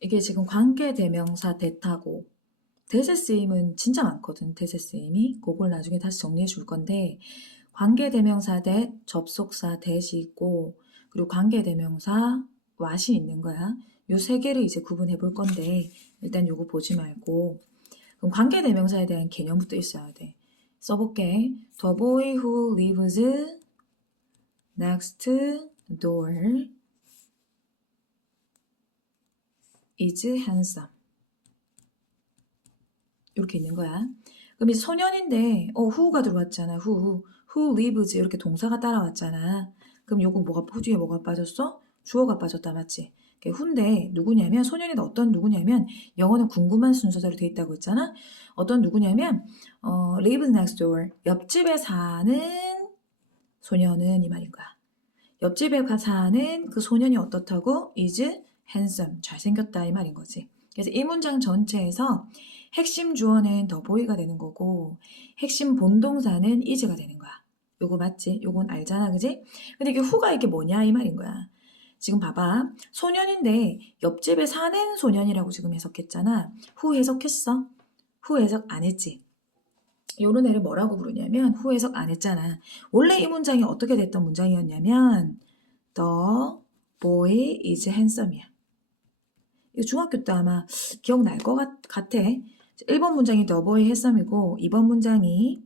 이게 지금 관계대명사 대타고 대세 쓰임은 진짜 많거든. 대세 쓰임이. 그걸 나중에 다시 정리해 줄 건데 관계대명사 대 접속사 대시 있고 그리고 관계대명사 왓이 있는 거야. 요 세 개를 이제 구분해 볼 건데 일단 요거 보지 말고 그럼 관계대명사에 대한 개념부터 있어야 돼. 써볼게. The boy who lives next door is handsome. 이렇게 있는 거야. 그럼 이제 소년인데 who가 들어왔잖아. who lives 이렇게 동사가 따라왔잖아. 그럼 요거 뭐가 who 뒤에 뭐가 빠졌어? 주어가 빠졌다 맞지? who인데 누구냐면 소년이 어떤 누구냐면 영어는 궁금한 순서대로 돼 있다고 했잖아. 어떤 누구냐면 lives next door 옆집에 사는 소년은 이 말인 거야. 옆집에 사는 그 소년이 어떻다고? is handsome 잘생겼다 이 말인 거지. 그래서 이 문장 전체에서 핵심 주어는 the boy가 되는 거고 핵심 본동사는 is가 되는 거야. 요거 맞지? 요건 알잖아 그지? 근데 이게 who가 이게 뭐냐 이 말인 거야. 지금 봐봐. 소년인데 옆집에 사는 소년이라고 지금 해석했잖아. who 해석했어? who 해석 안 했지? 요런 애를 뭐라고 부르냐면 who 해석 안 했잖아. 원래 이 문장이 어떻게 됐던 문장이었냐면 The boy is handsome이야. 이거 중학교 때 아마 기억날 것 같아. 1번 문장이 The boy handsome이고 2번 문장이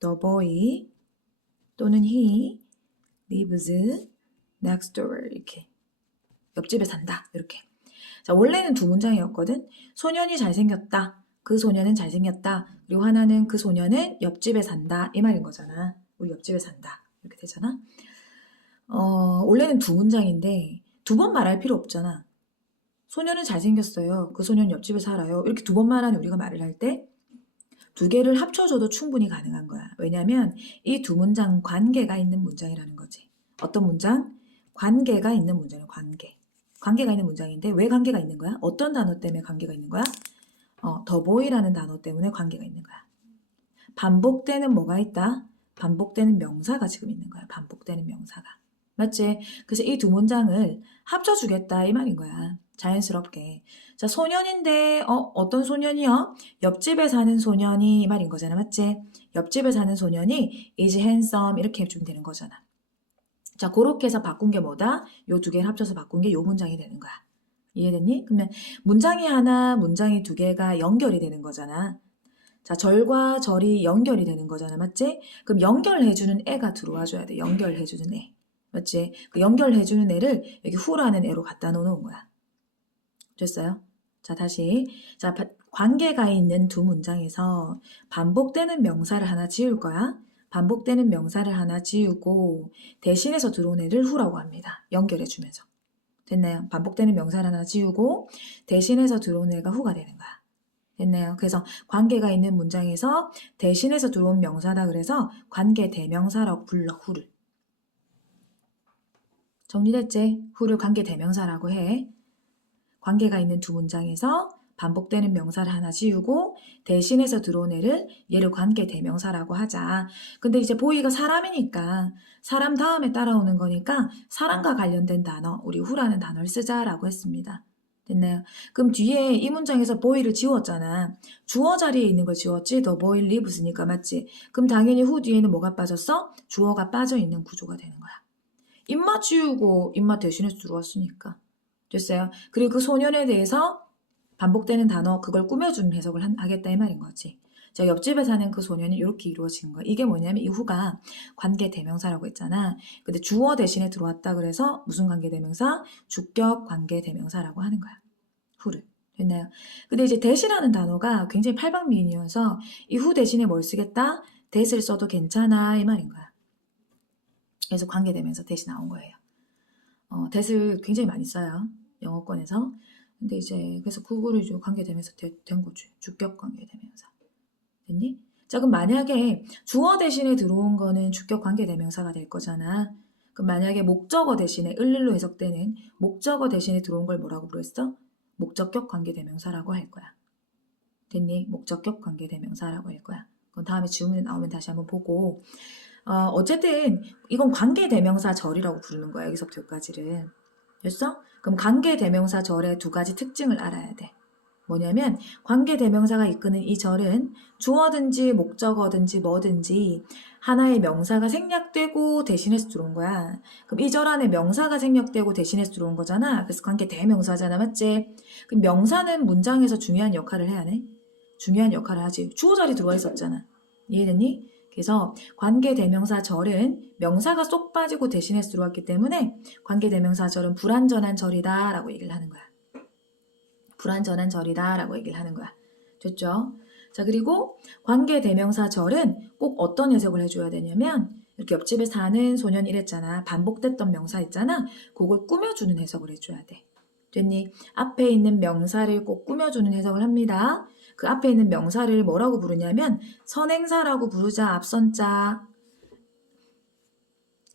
The boy 또는 he lives next door 이렇게 옆집에 산다 이렇게. 자 원래는 두 문장이었거든. 소년이 잘생겼다. 그 소년은 잘생겼다. 그리고 하나는 그 소년은 옆집에 산다 이 말인 거잖아. 우리 옆집에 산다 이렇게 되잖아. 원래는 두 문장인데 두 번 말할 필요 없잖아. 소년은 잘생겼어요. 그 소년 옆집에 살아요. 이렇게 두 번 말하는 우리가 말을 할 때 두 개를 합쳐줘도 충분히 가능한 거야. 왜냐면 이 두 문장 관계가 있는 문장이라는 거지. 어떤 문장? 관계가 있는 문장이야. 관계가 있는 문장인데 왜 관계가 있는 거야? 어떤 단어 때문에 관계가 있는 거야? 더 보이라는 단어 때문에 관계가 있는 거야. 반복되는 뭐가 있다? 반복되는 명사가 지금 있는 거야. 반복되는 명사가. 맞지? 그래서 이 두 문장을 합쳐주겠다 이 말인 거야. 자연스럽게. 자, 소년인데 어떤 소년이요? 옆집에 사는 소년이 이 말인 거잖아. 맞지? 옆집에 사는 소년이 is handsome 이렇게 해주면 되는 거잖아. 자, 그렇게 해서 바꾼 게 뭐다? 요 두 개를 합쳐서 바꾼 게 요 문장이 되는 거야. 이해됐니? 그러면 문장이 하나, 문장이 두 개가 연결이 되는 거잖아. 자, 절과 절이 연결이 되는 거잖아. 맞지? 그럼 연결해주는 애가 들어와줘야 돼. 연결해주는 애. 맞지? 그 연결해주는 애를 여기 후라는 애로 갖다 놓는 거야. 됐어요? 자, 다시. 자, 관계가 있는 두 문장에서 반복되는 명사를 하나 지울 거야. 반복되는 명사를 하나 지우고 대신해서 들어온 애를 후라고 합니다. 연결해주면서. 됐나요? 반복되는 명사를 하나 지우고 대신해서 들어온 애가 후가 되는 거야. 됐나요? 그래서 관계가 있는 문장에서 대신해서 들어온 명사다 그래서 관계 대명사라고 불러, 후를. 정리됐지? 후를 관계 대명사라고 해. 관계가 있는 두 문장에서 반복되는 명사를 하나 지우고 대신해서 들어온 얘를 관계 대명사라고 하자. 근데 이제 보이가 사람이니까 사람 다음에 따라오는 거니까 사람과 관련된 단어, 우리 후라는 단어를 쓰자라고 했습니다. 됐나요? 그럼 뒤에 이 문장에서 boy를 지웠잖아. 주어 자리에 있는 걸 지웠지? The boy lives니까 맞지? 그럼 당연히 후 뒤에는 뭐가 빠졌어? 주어가 빠져있는 구조가 되는 거야. 입맛 지우고 입맛 대신해서 들어왔으니까. 됐어요? 그리고 그 소년에 대해서 반복되는 단어 그걸 꾸며주는 해석을 하겠다 이 말인 거지. 자, 옆집에 사는 그 소년이 이렇게 이루어지는 거야. 이게 뭐냐면 이 후가 관계 대명사라고 했잖아. 근데 주어 대신에 들어왔다 그래서 무슨 관계 대명사? 주격 관계 대명사라고 하는 거야. 후를. 됐나요? 근데 이제 대시라는 단어가 굉장히 팔방미인이어서 이 후 대신에 뭘 쓰겠다? 대시를 써도 괜찮아 이 말인 거야. 그래서 관계 대명사 대시 나온 거예요. 대시를 굉장히 많이 써요. 영어권에서. 근데 이제 그래서 그거를 이제 관계대명사 된 거지. 주격 관계대명사. 됐니? 자, 그럼 만약에 주어 대신에 들어온 거는 주격 관계대명사가 될 거잖아. 그럼 만약에 목적어 대신에 을일로 해석되는 목적어 대신에 들어온 걸 뭐라고 부르겠어? 목적격 관계대명사라고 할 거야. 됐니? 목적격 관계대명사라고 할 거야. 그건 다음에 질문이 나오면 다시 한번 보고 어쨌든 이건 관계대명사 절이라고 부르는 거야. 여기서부터 여기까지를. 됐어? 그럼 관계대명사 절의 두 가지 특징을 알아야 돼. 뭐냐면 관계대명사가 이끄는 이 절은 주어든지 목적어든지 뭐든지 하나의 명사가 생략되고 대신해서 들어온 거야. 그럼 이 절 안에 명사가 생략되고 대신해서 들어온 거잖아. 그래서 관계대명사잖아. 맞지? 그럼 명사는 문장에서 중요한 역할을 해야 해. 중요한 역할을 하지. 주어 자리 들어와 있었잖아. 이해됐니? 그래서 관계대명사 절은 명사가 쏙 빠지고 대신해서 들어왔기 때문에 관계대명사 절은 불완전한 절이다 라고 얘기를 하는 거야. 불완전한 절이다 라고 얘기를 하는 거야. 됐죠? 자, 그리고 관계대명사 절은 꼭 어떤 해석을 해줘야 되냐면 이렇게 옆집에 사는 소년 이랬잖아. 반복됐던 명사 있잖아. 그걸 꾸며주는 해석을 해줘야 돼. 됐니? 앞에 있는 명사를 꼭 꾸며주는 해석을 합니다. 그 앞에 있는 명사를 뭐라고 부르냐면 선행사라고 부르자. 앞선자.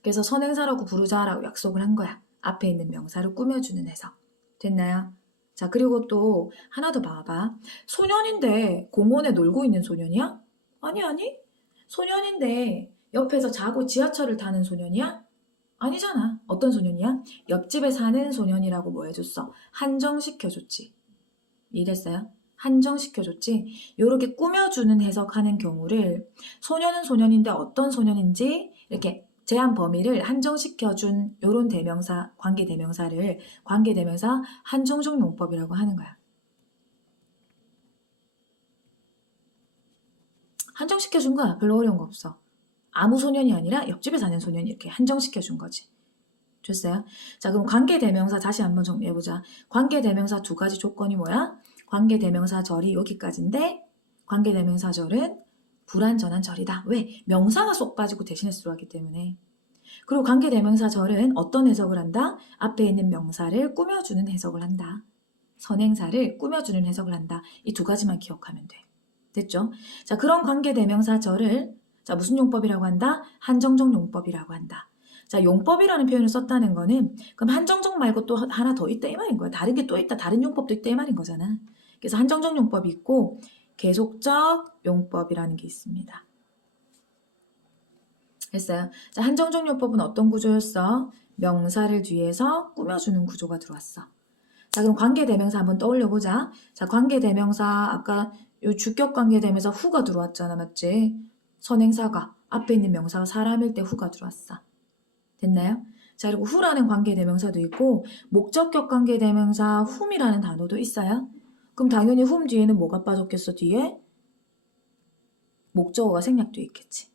그래서 선행사라고 부르자라고 약속을 한 거야. 앞에 있는 명사를 꾸며주는 해석. 됐나요? 자, 그리고 또 하나 더 봐봐. 소년인데 공원에 놀고 있는 소년이야? 아니. 소년인데 옆에서 자고 지하철을 타는 소년이야? 아니잖아. 어떤 소년이야? 옆집에 사는 소년이라고 뭐 해줬어? 한정시켜줬지. 이해됐어요? 한정시켜줬지. 요렇게 꾸며주는 해석하는 경우를 소년은 소년인데 어떤 소년인지 이렇게 제한 범위를 한정시켜준 요런 대명사, 관계대명사를 관계대명사 한정적 용법이라고 하는 거야. 한정시켜준 거야. 별로 어려운 거 없어. 아무 소년이 아니라 옆집에 사는 소년이 이렇게 한정시켜준 거지. 됐어요? 자, 그럼 관계대명사 다시 한번 정리해보자. 관계대명사 두 가지 조건이 뭐야? 관계대명사 절이 여기까지인데 관계대명사 절은 불완전한 절이다. 왜? 명사가 쏙 빠지고 대신해서 들어왔기 때문에. 그리고 관계대명사 절은 어떤 해석을 한다? 앞에 있는 명사를 꾸며주는 해석을 한다. 선행사를 꾸며주는 해석을 한다. 이 두 가지만 기억하면 돼. 됐죠? 자, 그런 관계대명사 절을 자, 무슨 용법이라고 한다? 한정적 용법이라고 한다. 자, 용법이라는 표현을 썼다는 거는 그럼 한정적 말고 또 하나 더 있다 이 말인 거야. 다른 게 또 있다. 다른 용법도 있다 이 말인 거잖아. 그래서 한정적 용법이 있고 계속적 용법이라는 게 있습니다. 했어요. 자, 한정적 용법은 어떤 구조였어? 명사를 뒤에서 꾸며주는 구조가 들어왔어. 자, 그럼 관계대명사 한번 떠올려보자. 자, 관계대명사 아까 요 주격 관계대명사 후가 들어왔잖아. 맞지? 선행사가 앞에 있는 명사가 사람일 때 후가 들어왔어. 됐나요? 자, 그리고 후라는 관계대명사도 있고 목적격 관계대명사 훔이라는 단어도 있어요. 그럼 당연히 훔 뒤에는 뭐가 빠졌겠어? 뒤에? 목적어가 생략되어 있겠지.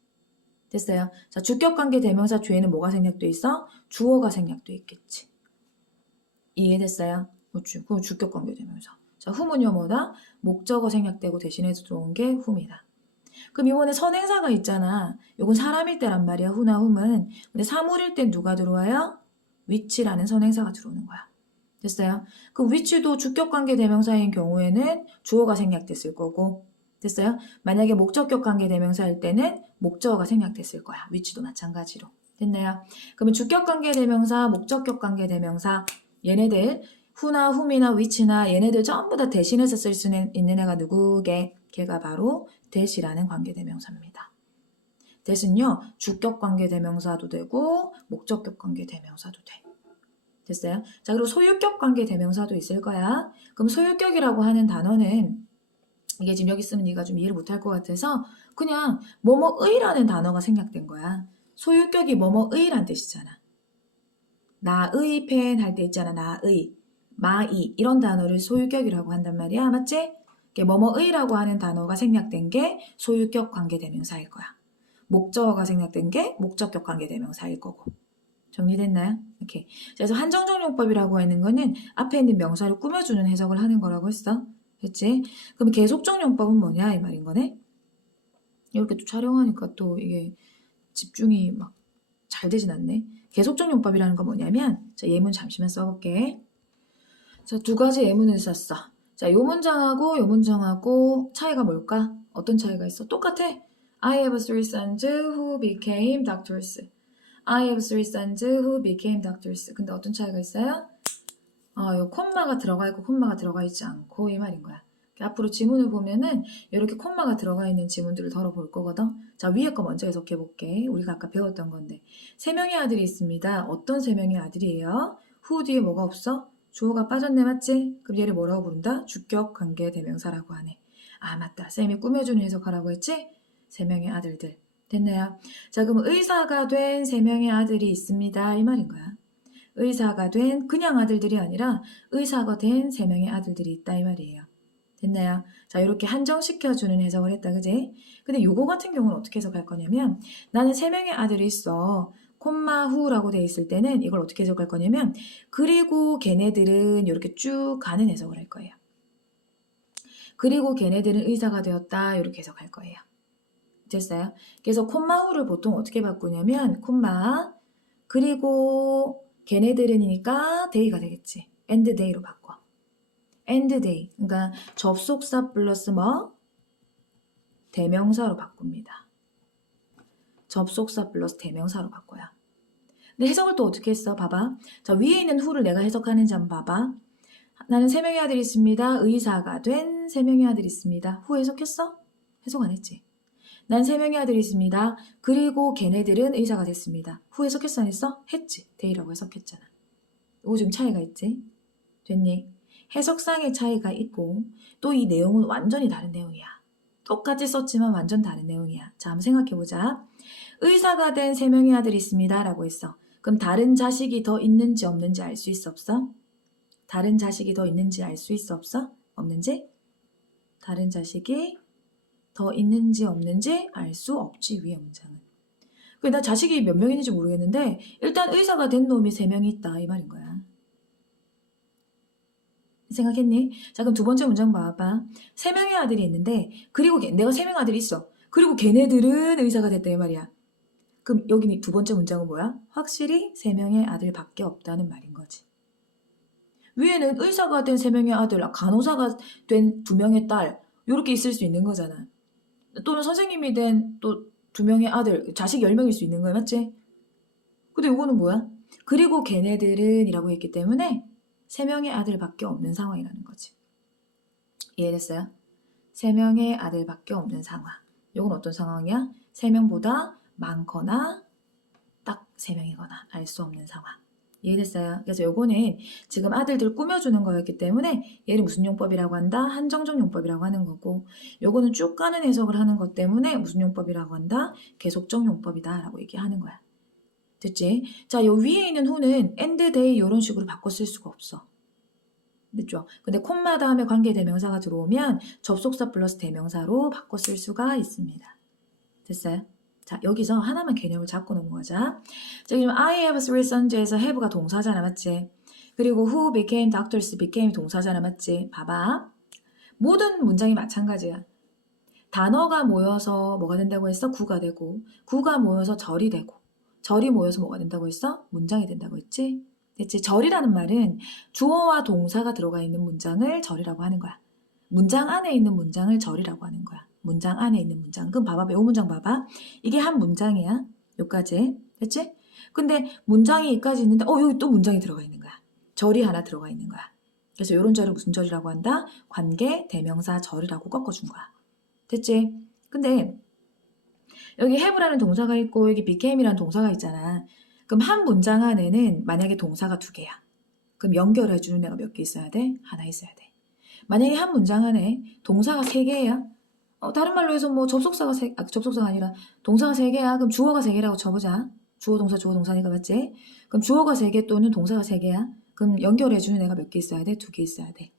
됐어요? 자, 주격 관계대명사 뒤에는 뭐가 생략되어 있어? 주어가 생략되어 있겠지. 이해됐어요? 그 주격 관계대명사. 자, 훔은요 뭐다? 목적어 생략되고 대신해서 들어온 게 훔이다. 그럼 이번에 선행사가 있잖아. 요건 사람일 때란 말이야. 후나 훔은. 근데 사물일 땐 누가 들어와요? 위치라는 선행사가 들어오는 거야. 됐어요? 그럼 위치도 주격관계 대명사인 경우에는 주어가 생략됐을 거고. 됐어요? 만약에 목적격 관계 대명사일 때는 목적어가 생략됐을 거야. 위치도 마찬가지로. 됐나요? 그러면 주격관계 대명사, 목적격 관계 대명사 얘네들 후나 훔이나 위치나 얘네들 전부 다 대신해서 쓸 수 있는 애가 누구게? 걔가 바로 대시라는 관계대명사입니다. 대신요 주격 관계대명사도 되고 목적격 관계대명사도 돼. 됐어요? 자, 그리고 소유격 관계대명사도 있을 거야. 그럼 소유격이라고 하는 단어는 이게 지금 여기 있으면 네가 좀 이해를 못할 것 같아서 그냥 뭐뭐의라는 단어가 생략된 거야. 소유격이 뭐뭐의란 뜻이잖아. 나의 펜 할 때 있잖아. 나의, 마이 이런 단어를 소유격이라고 한단 말이야. 맞지? 뭐뭐의라고 하는 단어가 생략된 게 소유격 관계대명사일 거야. 목적어가 생략된 게 목적격 관계대명사일 거고. 정리됐나요? 이렇게. 그래서 한정적 용법이라고 하는 거는 앞에 있는 명사를 꾸며주는 해석을 하는 거라고 했어. 그치? 그럼 계속적 용법은 뭐냐 이 말인 거네. 이렇게 또 촬영하니까 또 이게 집중이 막 잘 되진 않네. 계속적 용법이라는 건 뭐냐면 자, 예문 잠시만 써볼게. 자, 두 가지 예문을 썼어. 자, 요 문장하고 요 문장하고 차이가 뭘까? 어떤 차이가 있어? 똑같아. I have three sons who became doctors. I have three sons who became doctors. 근데 어떤 차이가 있어요? 요 콤마가 들어가 있고 콤마가 들어가 있지 않고 이 말인 거야. 앞으로 지문을 보면은 이렇게 콤마가 들어가 있는 지문들을 덜어 볼 거거든. 자, 위에 거 먼저 해석해 볼게. 우리가 아까 배웠던 건데. 세 명의 아들이 있습니다. 어떤 세 명의 아들이에요? who 뒤에 뭐가 없어? 주어가 빠졌네, 맞지? 그럼 얘를 뭐라고 부른다? 주격 관계 대명사라고 하네. 아, 맞다. 쌤이 꾸며주는 해석하라고 했지? 세 명의 아들들. 됐나요? 자, 그럼 의사가 된 세 명의 아들이 있습니다. 이 말인 거야. 의사가 된 그냥 아들들이 아니라 의사가 된 세 명의 아들들이 있다. 이 말이에요. 됐나요? 자, 이렇게 한정시켜주는 해석을 했다, 그지? 근데 요거 같은 경우는 어떻게 해석할 거냐면, 나는 세 명의 아들이 있어. 콤마 후라고 돼 있을 때는 이걸 어떻게 해석할 거냐면, 그리고 걔네들은 이렇게 쭉 가는 해석을 할 거예요. 그리고 걔네들은 의사가 되었다. 이렇게 해석할 거예요. 됐어요? 그래서 콤마 후를 보통 어떻게 바꾸냐면, 콤마, 그리고 걔네들은이니까 day가 되겠지. and day로 바꿔. and day. 그러니까 접속사 플러스 뭐? 대명사로 바꿉니다. 접속사 플러스 대명사로 바꿔요. 근데 해석을 또 어떻게 했어? 봐봐. 자, 위에 있는 who를 내가 해석하는지 한번 봐봐. 나는 세 명의 아들이 있습니다. 의사가 된 세 명의 아들이 있습니다. who 해석했어? 해석 안 했지. 난 세 명의 아들이 있습니다. 그리고 걔네들은 의사가 됐습니다. who 해석했어? 안 했어? 했지. day라고 해석했잖아. 이거 좀 차이가 있지? 됐니? 해석상의 차이가 있고 또 이 내용은 완전히 다른 내용이야. 똑같이 썼지만 완전 다른 내용이야. 자, 한번 생각해보자. 의사가 된 세 명의 아들이 있습니다. 라고 했어. 그럼 다른 자식이 더 있는지 없는지 알 수 있어 없어? 다른 자식이 더 있는지 알 수 있어 없어? 없는지? 다른 자식이 더 있는지 없는지 알 수 없지, 위의 문장은. 나 자식이 몇 명 있는지 모르겠는데 일단 의사가 된 놈이 3명이 있다 이 말인 거야. 생각했니? 자, 그럼 두 번째 문장 봐봐. 3명의 아들이 있는데 그리고 내가 3명 아들이 있어. 그리고 걔네들은 의사가 됐다 이 말이야. 그럼 여기 두 번째 문장은 뭐야? 확실히 3명의 아들밖에 없다는 말인 거지. 위에는 의사가 된 3명의 아들, 간호사가 된 2명의 딸 이렇게 있을 수 있는 거잖아. 또는 선생님이 된 또 2명의 아들, 자식 10명일 수 있는 거야, 맞지? 근데 이거는 뭐야? 그리고 걔네들은 이라고 했기 때문에 3명의 아들밖에 없는 상황이라는 거지. 이해됐어요? 3명의 아들밖에 없는 상황. 이건 어떤 상황이야? 3명보다 많거나 딱 3명이거나 알 수 없는 상황. 이해됐어요? 그래서 요거는 지금 아들들 꾸며주는 거였기 때문에 얘를 무슨 용법이라고 한다? 한정적 용법이라고 하는 거고 요거는 쭉 가는 해석을 하는 것 때문에 무슨 용법이라고 한다? 계속적 용법이다 라고 얘기하는 거야. 됐지? 자, 요 위에 있는 who는 and they 이런 식으로 바꿔 쓸 수가 없어. 됐죠? 근데 콤마 다음에 관계대명사가 들어오면 접속사 플러스 대명사로 바꿔 쓸 수가 있습니다. 됐어요? 자, 여기서 하나만 개념을 잡고 넘어가자. 자, 지금 I have three sons에서 have가 동사잖아, 맞지? 그리고 who became doctors became 동사잖아, 맞지? 봐봐. 모든 문장이 마찬가지야. 단어가 모여서 뭐가 된다고 했어? 구가 되고, 구가 모여서 절이 되고, 절이 모여서 뭐가 된다고 했어? 문장이 된다고 했지? 됐지? 절이라는 말은 주어와 동사가 들어가 있는 문장을 절이라고 하는 거야. 문장 안에 있는 문장을 절이라고 하는 거야. 문장 안에 있는 문장. 그럼 봐봐. 이 문장 봐봐. 이게 한 문장이야. 여기까지. 됐지? 근데 문장이 여기까지 있는데 여기 또 문장이 들어가 있는 거야. 절이 하나 들어가 있는 거야. 그래서 이런 절을 무슨 절이라고 한다? 관계, 대명사, 절이라고 꺾어준 거야. 됐지? 근데 여기 have라는 동사가 있고 여기 became이라는 동사가 있잖아. 그럼 한 문장 안에는 만약에 동사가 2개야. 그럼 연결해주는 애가 몇 개 있어야 돼? 하나 있어야 돼. 만약에 한 문장 안에 동사가 3개야. 다른 말로 해서 뭐 접속사가 접속사가 아니라 동사가 3개야. 그럼 주어가 3개라고 쳐보자. 주어 동사니까 맞지? 그럼 주어가 3개 또는 동사가 3개야. 그럼 연결해주는 애가 몇 개 있어야 돼? 2개 있어야 돼.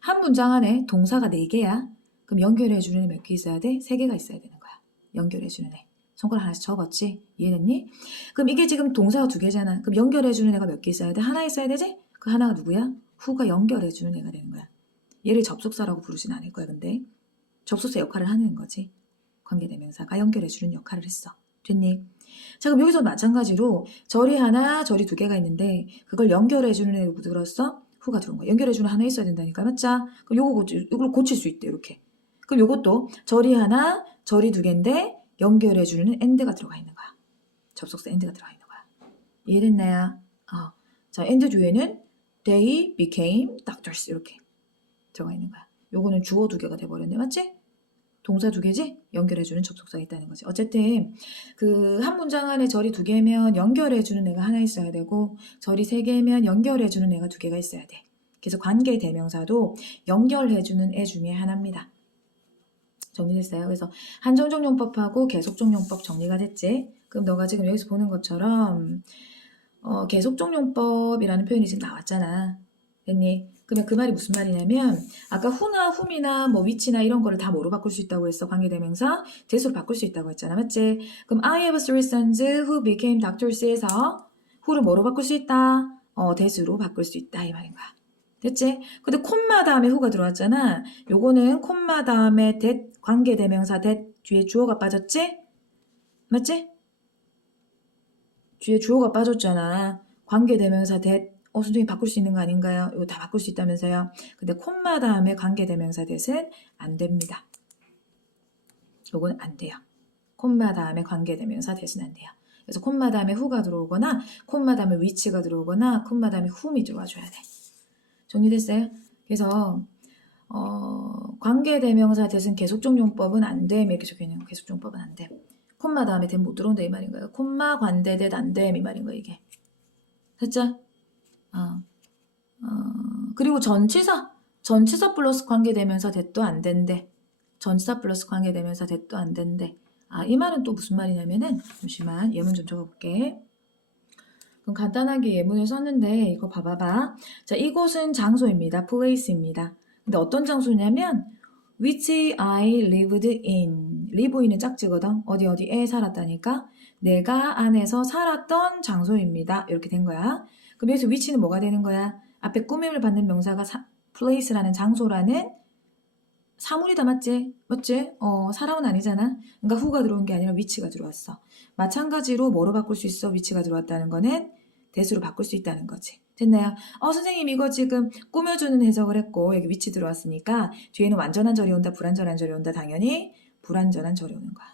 한 문장 안에 동사가 4개야. 그럼 연결해주는 애 몇 개 있어야 돼? 3개가 있어야 되는 거야. 연결해주는 애. 손가락 하나씩 접었지? 이해됐니? 그럼 이게 지금 동사가 2개잖아. 그럼 연결해주는 애가 몇 개 있어야 돼? 하나 있어야 되지? 그 하나가 누구야? who가 연결해주는 애가 되는 거야. 얘를 접속사라고 부르진 않을 거야, 근데. 접속사 역할을 하는 거지. 관계대명사가 연결해주는 역할을 했어. 됐니? 자, 그럼 여기서 마찬가지로 절이 하나, 절이 2개가 있는데 그걸 연결해주는 애 누구 들었어? who가 들어온 거야. 연결해주는 하나 있어야 된다니까, 맞자? 그럼 이걸 고칠 수 있대, 이렇게. 그럼 요것도 절이 하나, 절이 2개인데 연결해주는 and가 들어가 있는 거야. 접속사 and가 들어가 있는 거야. 이해됐나요? 자, and 뒤에는 they became doctors 이렇게 들어가 있는 거야. 요거는 주어 2개가 돼버렸네, 맞지? 동사 두 개지? 연결해주는 접속사가 있다는 거지. 어쨌든 그 한 문장 안에 절이 두 개면 연결해주는 애가 하나 있어야 되고 절이 세 개면 연결해주는 애가 두 개가 있어야 돼. 그래서 관계 대명사도 연결해주는 애 중에 하나입니다. 정리됐어요? 그래서 한정적용법하고 계속적용법 정리가 됐지? 그럼 너가 지금 여기서 보는 것처럼 계속적용법이라는 표현이 지금 나왔잖아. 됐니? 그러면 그 말이 무슨 말이냐면 아까 who나 whom이나 뭐 which나 이런 거를 다 뭐로 바꿀 수 있다고 했어? 관계대명사 대수로 바꿀 수 있다고 했잖아. 맞지? 그럼 I have three sons who became doctors에서 who를 뭐로 바꿀 수 있다? 대수로 바꿀 수 있다 이 말인 거야. 됐지? 근데 콤마 다음에 who가 들어왔잖아. 요거는 콤마 다음에 that 관계대명사 that 뒤에 주어가 빠졌지? 맞지? 뒤에 주어가 빠졌잖아. 관계대명사 that 선생님 바꿀 수 있는 거 아닌가요? 이거 다 바꿀 수 있다면서요. 근데 콤마 다음에 관계대명사 that은 안 됩니다. 요건 안 돼요. 콤마 다음에 관계대명사 that은 안 돼요. 그래서 콤마 다음에 who가 들어오거나 콤마 다음에 which가 들어오거나 콤마 다음에 whom이 들어와줘야 돼. 정리됐어요? 그래서 관계대명사 that은 계속적용법은 안 돼. 이렇게 적혀있네요. 계속적용법은 안 돼. 콤마 다음에 that 못 들어온다 이 말인 거예요. 콤마 관대 that 안 돼. 이 말인 거예요. 이게. 됐죠? 그리고 전치사 플러스 관계대명사 that도 안 된대. 전치사 플러스 관계대명사 that도 안 된대. 이 말은 또 무슨 말이냐면은 잠시만 예문 좀 적어볼게. 그럼 간단하게 예문을 썼는데 이거 봐봐봐. 자, 이곳은 장소입니다. place입니다. 근데 어떤 장소냐면 which I lived in. live in은 짝지거든. 어디에 살았다니까. 내가 안에서 살았던 장소입니다. 이렇게 된 거야. 그럼 여기서 which는 뭐가 되는 거야? 앞에 꾸밈을 받는 명사가 place라는 장소라는 사물이다. 맞지? 맞지? 사람은 아니잖아. 그러니까 who가 들어온 게 아니라 which가 들어왔어. 마찬가지로 뭐로 바꿀 수 있어? which가 들어왔다는 거는 대수로 바꿀 수 있다는 거지. 됐나요? 선생님 이거 지금 꾸며주는 해석을 했고 여기 which 들어왔으니까 뒤에는 완전한 절이 온다, 불완전한 절이 온다. 당연히 불완전한 절이 오는 거야.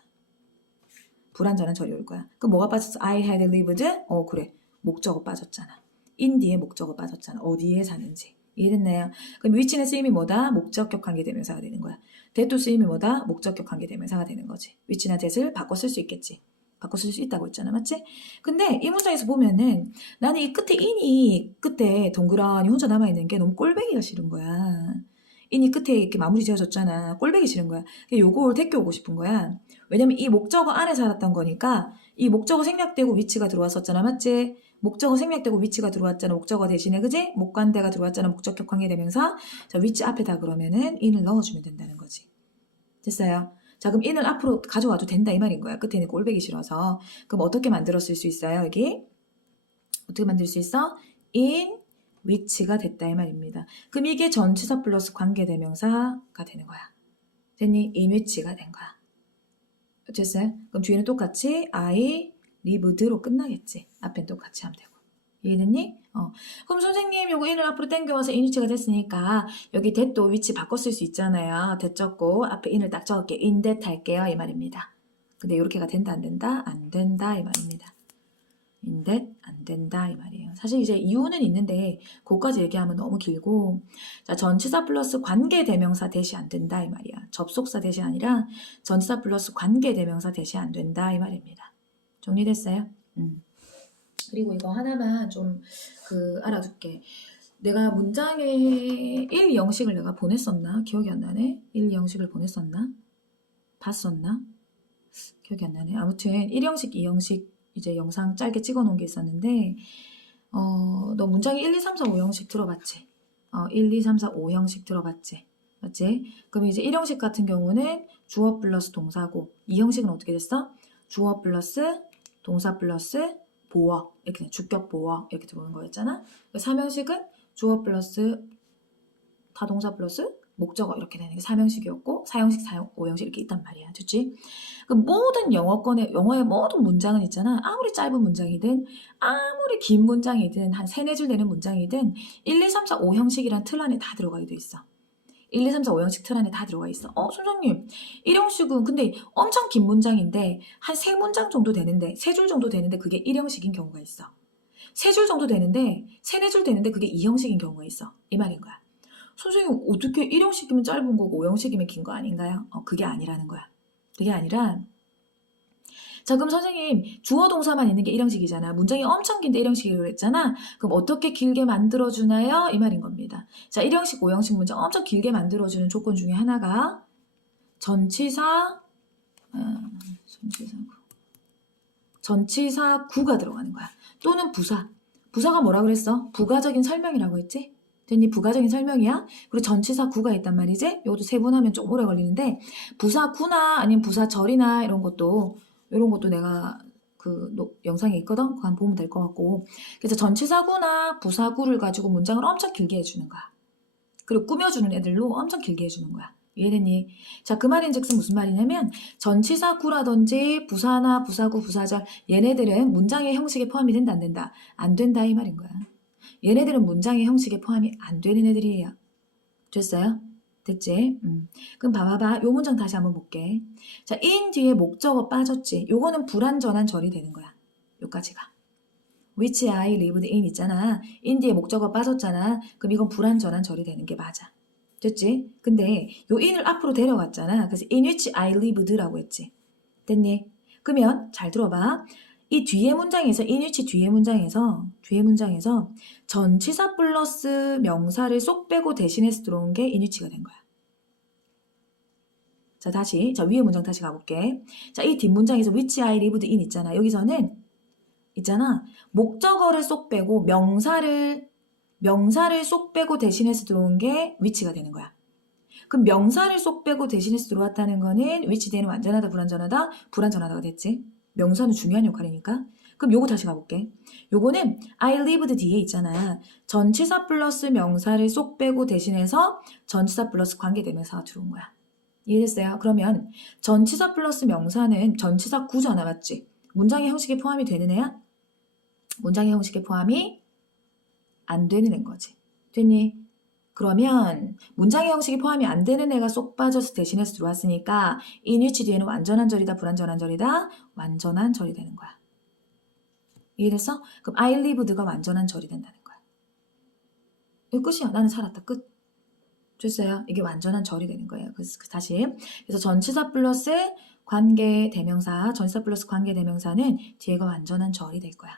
불완전한 절이 올 거야. 그럼 뭐가 빠졌어? I had lived? 그래. 목적어 빠졌잖아. in 뒤에 목적어 빠졌잖아. 어디에 사는지. 이해됐나요? 그럼 which는 쓰임이 뭐다? 목적격 관계대명사가 되는 거야. that도 쓰임이 뭐다? 목적격 관계대명사가 되는 거지. which나 that을 바꿔 쓸 수 있겠지. 바꿔 쓸 수 있다고 했잖아. 맞지? 근데 이 문장에서 보면은 나는 이 끝에 in이 끝에 동그라니 혼자 남아있는 게 너무 꼴배기가 싫은 거야. in이 끝에 이렇게 마무리 지어졌잖아. 꼴배기 싫은 거야. 요걸 택겨오고 싶은 거야. 왜냐면 이 목적어 안에 살았던 거니까 이 목적어 생략되고 위치가 들어왔었잖아. 맞지? 목적어 생략되고 위치가 들어왔잖아. 목적어 대신에 그지? 목관대가 들어왔잖아. 목적격 관계대명사. 자, 위치 앞에다 그러면은 in을 넣어주면 된다는 거지. 됐어요? 자, 그럼 in을 앞으로 가져와도 된다 이 말인 거야. 끝에는 꼴배기 싫어서. 그럼 어떻게 만들었을 수 있어요? 여기 어떻게 만들 수 있어? in which가 됐다 이 말입니다. 그럼 이게 전치사 플러스 관계대명사가 되는 거야. 됐니? in which가 된 거야. 됐어요? 그럼 뒤에는 똑같이 I lived로 끝나겠지. 앞엔 똑같이 하면 되고. 이해됐니? 그럼 선생님 요거 in을 앞으로 당겨와서 in 위치가 됐으니까 여기 that도 위치 바꿔 쓸 수 있잖아요. that 적고 앞에 in을 딱 적을게. in that 할게요. 이 말입니다. 근데 이렇게가 된다 안 된다? 안 된다 이 말입니다. in that 안 된다 이 말이에요. 사실 이제 이유는 있는데 그것까지 얘기하면 너무 길고 자 전치사 플러스 관계대명사 대시 안 된다 이 말이야. 접속사 대시 아니라 전치사 플러스 관계대명사 대시 안 된다 이 말입니다. 정리됐어요? 그리고 이거 하나만 좀 알아둘게. 내가 문장에 1, 2형식을 내가 보냈었나? 기억이 안 나네. 1, 2형식을 보냈었나? 봤었나? 기억이 안 나네. 아무튼 1형식, 2형식 이제 영상 짧게 찍어 놓은 게 있었는데 너 문장에 1, 2, 3, 4, 5형식 들어봤지? 1, 2, 3, 4, 5형식 들어봤지? 맞지? 그럼 이제 1형식 같은 경우는 주어 플러스 동사고 2형식은 어떻게 됐어? 주어 플러스 동사 플러스 보어 이렇게 주격 보어 이렇게 들어오는 거였잖아. 3형식은 주어 플러스 타동사 플러스 목적어 이렇게 되는 게 3형식이었고 4형식, 5형식 이렇게 있단 말이야. 됐지? 그럼 모든 영어의 모든 문장은 있잖아. 아무리 짧은 문장이든 아무리 긴 문장이든 한 3, 4줄 되는 문장이든 1, 2, 3, 4, 5형식이란 틀 안에 다 들어가게 돼 있어. 1, 2, 3, 4, 5형식 틀 안에 다 들어가 있어. 선생님 1형식은 근데 엄청 긴 문장인데 한 3문장 정도 되는데 3줄 정도 되는데 그게 1형식인 경우가 있어. 3줄 정도 되는데 3, 4줄 되는데 그게 2형식인 경우가 있어. 이 말인 거야. 선생님 어떻게 1형식이면 짧은 거고 5형식이면 긴 거 아닌가요? 그게 아니라는 거야. 그게 아니라 자 그럼 선생님 주어 동사만 있는 게 1형식이잖아. 문장이 엄청 긴데 1형식이라고 그랬잖아. 그럼 어떻게 길게 만들어주나요? 이 말인 겁니다. 자 1형식, 5형식 문장 엄청 길게 만들어주는 조건 중에 하나가 전치사 전치사 구가 들어가는 거야. 또는 부사. 부사가 뭐라 그랬어? 부가적인 설명이라고 했지? 됐니? 부가적인 설명이야. 그리고 전치사 구가 있단 말이지? 이것도 세분하면 좀 오래 걸리는데 부사구나 아니면 부사절이나 이런 것도 내가 그 영상에 있거든? 그거 한번 보면 될 것 같고. 그래서 전치사구나 부사구를 가지고 문장을 엄청 길게 해주는 거야. 그리고 꾸며주는 애들로 엄청 길게 해주는 거야. 이해됐니? 자, 그 말인즉슨 무슨 말이냐면 전치사구라든지 부사나 부사구, 부사절 얘네들은 문장의 형식에 포함이 된다 안 된다? 안 된다 이 말인 거야. 얘네들은 문장의 형식에 포함이 안 되는 애들이에요. 됐어요? 됐지? 그럼 봐봐봐. 요 문장 다시 한번 볼게. 자, in 뒤에 목적어 빠졌지? 요거는 불완전한 절이 되는 거야. 요까지가. which I lived in 있잖아. in 뒤에 목적어 빠졌잖아. 그럼 이건 불완전한 절이 되는 게 맞아. 됐지? 근데 요 in을 앞으로 데려갔잖아. 그래서 in which I lived라고 했지. 됐니? 그러면 잘 들어봐. 이 뒤에 문장에서 in which 뒤에 문장에서 전치사 플러스 명사를 쏙 빼고 대신해서 들어온 게 in which가 된 거야. 자 다시 위에 문장 다시 가볼게. 자 이 뒷문장에서 which I lived in 있잖아. 여기서는 있잖아. 목적어를 쏙 빼고 명사를 쏙 빼고 대신해서 들어온 게 which가 되는 거야. 그럼 명사를 쏙 빼고 대신해서 들어왔다는 거는 which 뒤에는 완전하다, 불완전하다, 불완전하다가 됐지. 명사는 중요한 역할이니까. 그럼 요거 다시 가볼게. 요거는 I lived 뒤에 있잖아. 전치사 플러스 명사를 쏙 빼고 대신해서 전치사 플러스 관계대명사가 들어온 거야. 이해됐어요? 그러면 전치사 플러스 명사는 전치사 구잖아, 맞지? 문장의 형식에 포함이 되는 애야? 문장의 형식에 포함이 안 되는 애인 거지. 됐니? 그러면 문장의 형식이 포함이 안 되는 애가 쏙 빠져서 대신해서 들어왔으니까 in which 뒤에는 완전한 절이다, 불완전한 절이다? 완전한 절이 되는 거야. 이해됐어? 그럼 I lived가 완전한 절이 된다는 거야. 이거 끝이야. 나는 살았다. 끝. 됐어요? 이게 완전한 절이 되는 거예요. 그래서 전치사 플러스 관계 대명사, 전치사 플러스 관계 대명사는 뒤에가 완전한 절이 될 거야.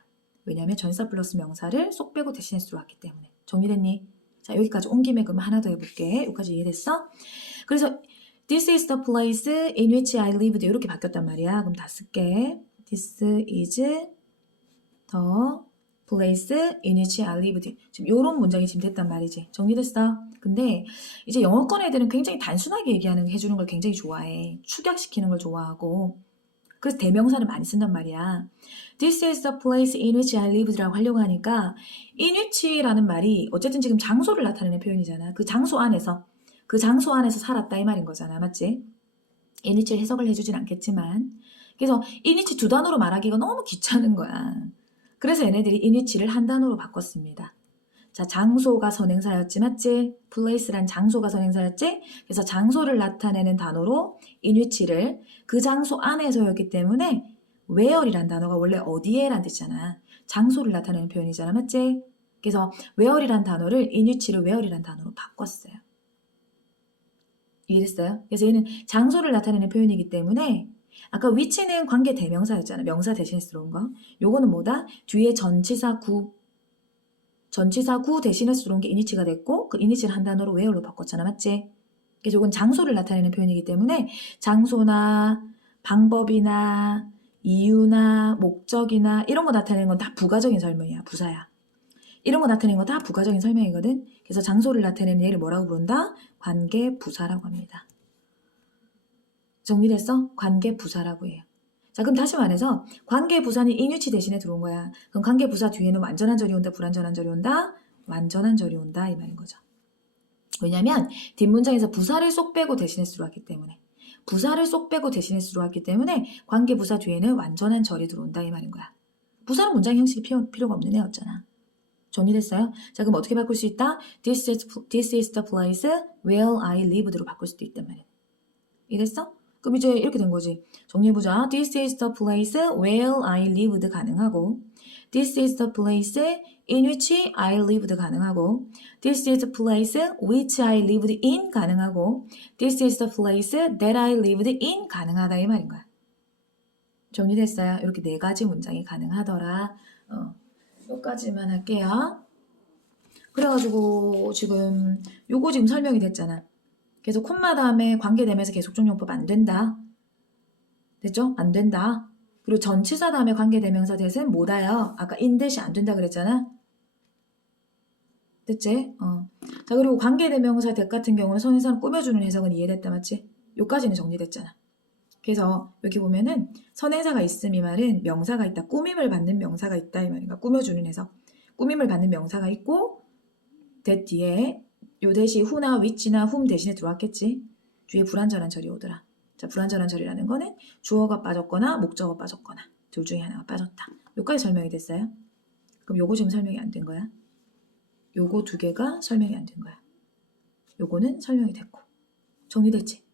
왜냐하면 전치사 플러스 명사를 쏙 빼고 대신해서 들어왔기 때문에. 정리됐니? 자, 여기까지 온 김에 그럼 하나 더 해볼게. 여기까지 이해됐어? 그래서 This is the place in which I lived 이렇게 바뀌었단 말이야. 그럼 다 쓸게. This is the place in which I lived. 지금 요런 문장이 지금 됐단 말이지. 정리됐어? 근데 이제 영어권 애들은 굉장히 단순하게 해주는 걸 굉장히 좋아해. 축약시키는 걸 좋아하고. 그래서 대명사를 많이 쓴단 말이야. This is the place in which I lived라고 하려고 하니까 in which라는 말이 어쨌든 지금 장소를 나타내는 표현이잖아. 그 장소 안에서 살았다 이 말인 거잖아. 맞지? in which를 해석을 해주진 않겠지만 그래서 in which 두 단어로 말하기가 너무 귀찮은 거야. 그래서 얘네들이 in which를 한 단어로 바꿨습니다. 자, 장소가 선행사였지, 맞지? place란 장소가 선행사였지? 그래서 장소를 나타내는 단어로 in which를 그 장소 안에서였기 때문에 where이란 단어가 원래 어디에란 뜻이잖아. 장소를 나타내는 표현이잖아, 맞지? 그래서 where이란 단어를 in which를 where이란 단어로 바꿨어요. 이해됐어요? 그래서 얘는 장소를 나타내는 표현이기 때문에 아까 which는 관계 대명사였잖아. 명사 대신해서 들어온 거. 요거는 뭐다? 뒤에 전치사 구 대신해서 들어온 게 in which가 됐고 그 in which를 한 단어로 where로 바꿨잖아. 맞지? 그래서 이건 장소를 나타내는 표현이기 때문에 장소나 방법이나 이유나 목적이나 이런 거 나타내는 건 다 부가적인 설명이야. 부사야. 이런 거 나타내는 건 다 부가적인 설명이거든. 그래서 장소를 나타내는 얘를 뭐라고 부른다? 관계부사라고 합니다. 정리됐어? 관계부사라고 해요. 자, 그럼 다시 말해서 관계부사는 in which 대신에 들어온 거야. 그럼 관계부사 뒤에는 완전한 절이 온다, 불완전한 절이 온다? 완전한 절이 온다 이 말인 거죠. 왜냐면 뒷문장에서 부사를 쏙 빼고 대신해서 들어왔기 때문에 관계부사 뒤에는 완전한 절이 들어온다 이 말인 거야. 부사는 문장 형식이 필요가 없는 애였잖아. 정리됐어요? 자, 그럼 어떻게 바꿀 수 있다? This is the place where I lived로 바꿀 수도 있단 말이야. 이해됐어? 그럼 이제 이렇게 된 거지. 정리해보자. This is the place where I lived 가능하고 This is the place in which I lived 가능하고 This is the place which I lived in 가능하고 This is the place that I lived in 가능하다 이 말인 거야. 정리됐어요? 이렇게 네 가지 문장이 가능하더라. 여기까지만 할게요. 그래가지고 지금 요거 지금 설명이 됐잖아. 그래서 콤마 다음에 관계되면서 계속적용법 안 된다. 됐죠? 안 된다. 그리고 전치사 다음에 관계대명사 대신 뭐다요? 아까 in 대시 안 된다 그랬잖아. 됐지? 자 그리고 관계대명사 대 같은 경우는 선행사를 꾸며주는 해석은 이해됐다 맞지? 요까지는 정리됐잖아. 그래서 여기 보면은 선행사가 있음 이 말은 명사가 있다. 꾸밈을 받는 명사가 있다 이 말인가? 꾸며주는 해석. 꾸밈을 받는 명사가 있고 that 뒤에 요 대시 who나 which나 whom 대신에 들어왔겠지. 뒤에 불완전한 절이 오더라. 자, 불완전한 절이라는 거는 주어가 빠졌거나 목적어가 빠졌거나 둘 중에 하나가 빠졌다. 요까지 설명이 됐어요. 그럼 요거 지금 설명이 안 된 거야. 요거 두 개가 설명이 안 된 거야. 요거는 설명이 됐고. 정리됐지?